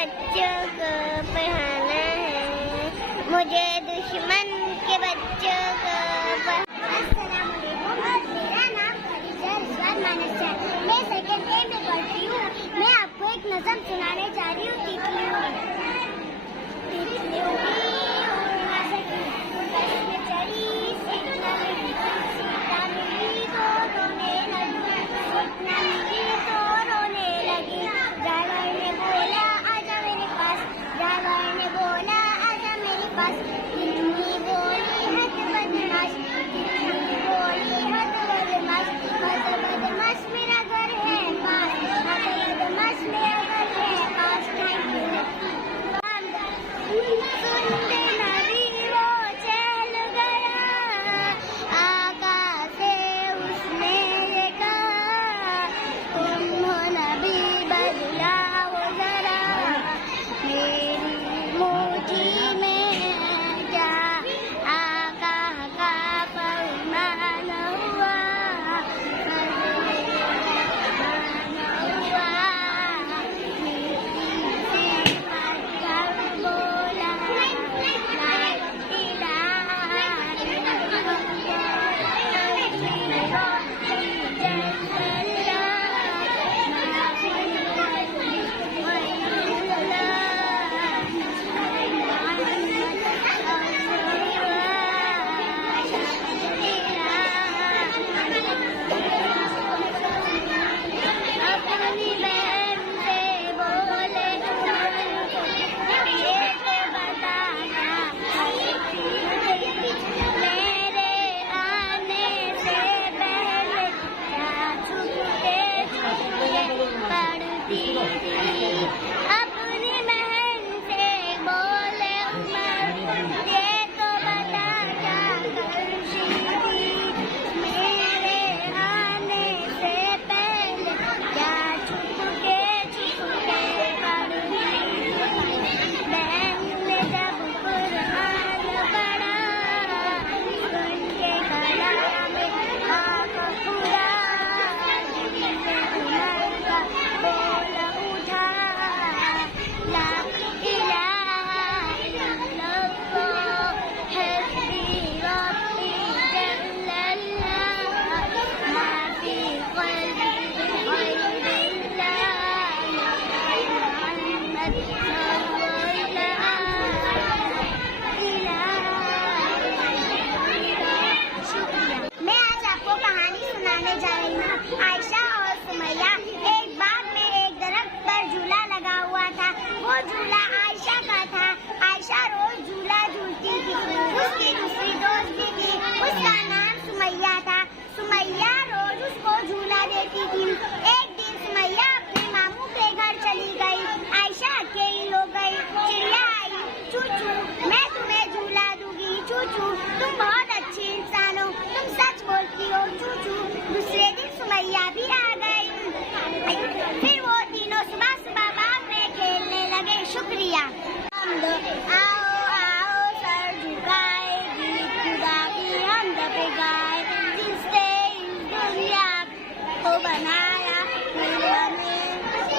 बच्चों को पढ़ाना है, मुझे दुश्मन के बच्चों को मेरा नाम खदीजा रिजवान मानस है। मैं सेकंड ए में पढ़ती हूँ। मैं आपको एक नज़म सुनाने जा रही हूँ। आयशा और सुमैया। एक बाग में एक दरख्त पर झूला लगा हुआ था। वो झूला आयशा का था। आयशा रोज झूला झूलती थी। उसकी दूसरी दोस्त भी थी, उसका नाम सुमैया था। सुमैया रोज उसको झूला देती थी। एक दिन सुमैया अपने मामू के घर चली गई। आयशा अकेली हो गई। चिड़िया आई, चूचू मैं तुम्हें झूला दूंगी। चूचू तुम बहुत अच्छी इंसान हो, तुम सच बोलती हो। चूचू दूसरे दिन सुमैया भी आ गई। फिर वो तीनों सुबह सुबह बाग में खेलने लगे। शुक्रिया। आओ आओ सर झुकाए, गीत खुदा की हमद पे गाए। जिसने इस दुनिया को बनाया, फिर हमें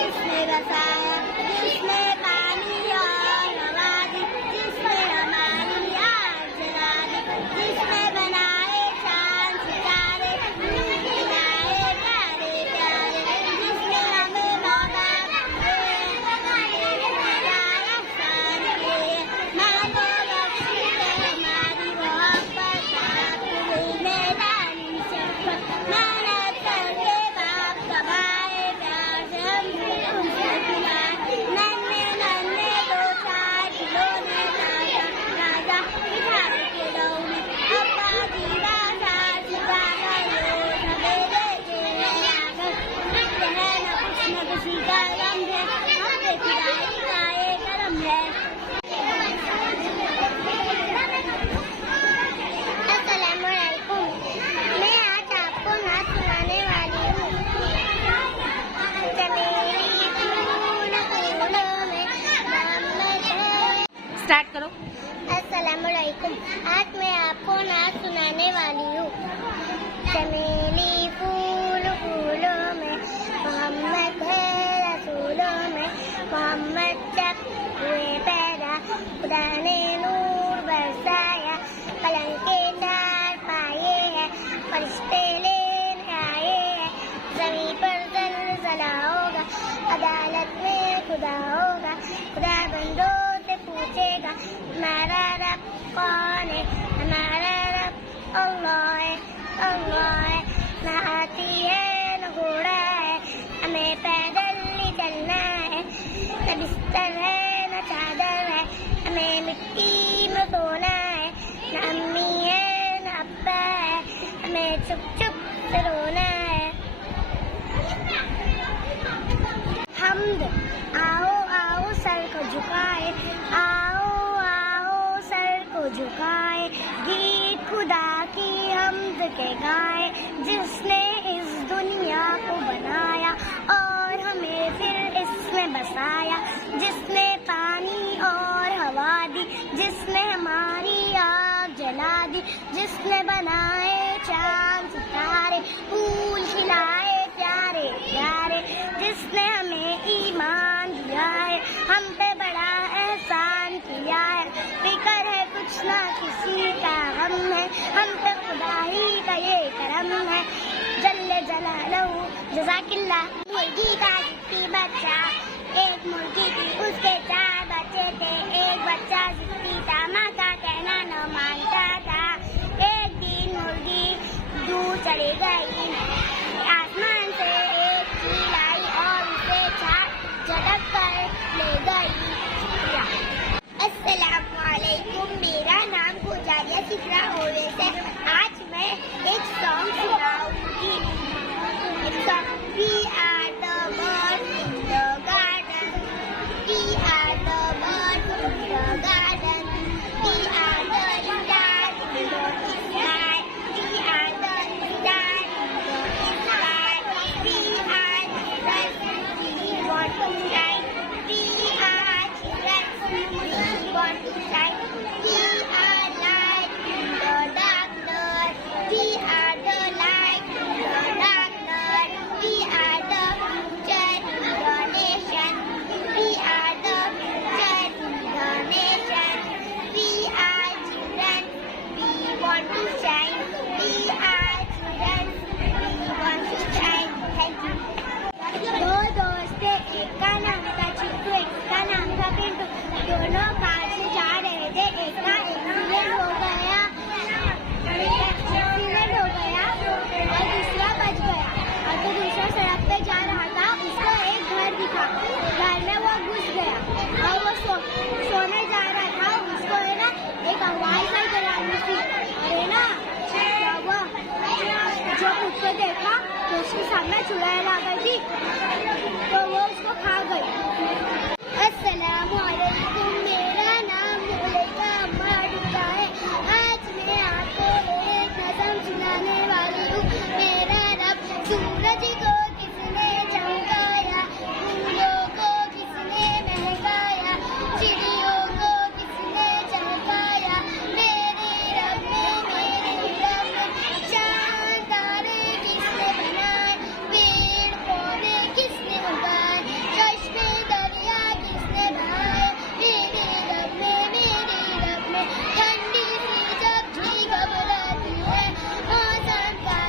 उसने बसाया। जिसने पानी और हवा दी, जिसने हमारी आग जला दी। जिसने बनाए चांद सितारे, प्यारे प्यारे। जिसने हमें मौका स्टार्ट करो। अस्सलामुअलैकुम। आज मैं आपको नात सुनाने वाली हूँ। चमेली फूल फूलों में, मोहम्मद है रसूलों में, मोहम्मद अदालत में खुदा होगा, खुदा बंदों से पूछेगा हमारा रब कौन है, हमारा रब अल्लाह है, अल्लाह है। न हाथी है न घोड़ा है, हमें पैदल ही चलना है, न बिस्तर है न चादर है, हमें मिट्टी में सोना है, न अम्मी है न अब्बा है, हमें चुप चुप से रोना है। हम्द आओ आओ सर को झुकाए, आओ आओ सर को झुकाए, गीत खुदा की हम्द के गाए, जिसने इस दुनिया को बनाया और हमें फिर इसमें बसाया, जिसने पानी और हवा दी, जिसने हमारी आग जला दी, जिसने बनाए चांद सितारे, फूल खिलाए प्यारे प्यारे, जिसने हमें ईमान दिया है, हम पे बड़ा एहसान किया है, फिक्र है कुछ ना किसी का गम है, हम पे खुदा ही का ये करम है। जल्ले जलालहू जज़ाकिल्लाह। मुर्गी का जिद्दी बच्चा, एक मुर्गी थी उसके 4 बच्चे थे, एक बच्चा जिद्दी था, माँ का कहना न मानता था। एक दिन मुर्गी दूर चली गई, आसमान से एक चील आई और उसे झटक कर ले गई। अस्सलामुअलैकुम, मेरा नाम गुजारिया सिकरा ओवेस है। आज मैं एक song सुनाऊंगी। We are the birds in the garden. We are the birds in the garden. We are the stars in the sky. We are the stars in the sky. We are children, we want to shine. We are children, we want to shine. We are light in the darkness. We are the light in the darkness. We are the future in the nation. We are the future in the nation. We are children, we want to shine. We are children, we want to shine. Thank you. दो दोस्त थे, एक का नाम था चिट्टू, एक का नाम था पिंटू। दोनों कार से जा रहे थे, एक का एक्सीडेंट हो गया और दूसरा बच गया। और तो दूसरा सड़क पे जा रहा था, उसको एक घर दिखा, घर में वो घुस गया और वो सोने जा रहा था। उसको है ना एक आवाज आई डरावनी सी, अरे ना जब उसको देखा तो उसके सामने चुड़ैल आ गई थी, तो वो उसको खा गई। अस्सलामुअलैकुम, मेरा नाम मुलेका अम्मा डुक्का है। आज मैं आपको एक नज़म सुनाने वाली हूँ। मेरा रब सूरज को किसने चमकाया, फूलों को किसने महकाया, चिड़ियों को किसने चमकाया, मेरे रब चांद तारे किसने बनाए, पेड़ पौधे किसने उगाए, चश्मे दरिया किसने बहाए, मेरे रब में ठंडी सी जब भी घबराती है, मौसम का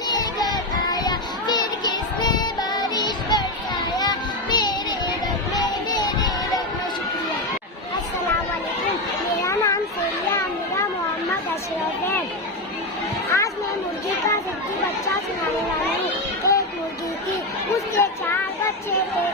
लेकर आया, फिर किसने बारिश बरसाया, मेरे रब में शुक्रिया। अस्सलाम वालेकुम, मेरा नाम सेलिया मेरा मोहम्मद अशरफ है। आज मैं मुर्गी का जिद्दी बच्चा सुनाने वाली हूँ। एक मुर्गी थी, उसके 4 बच्चे थे,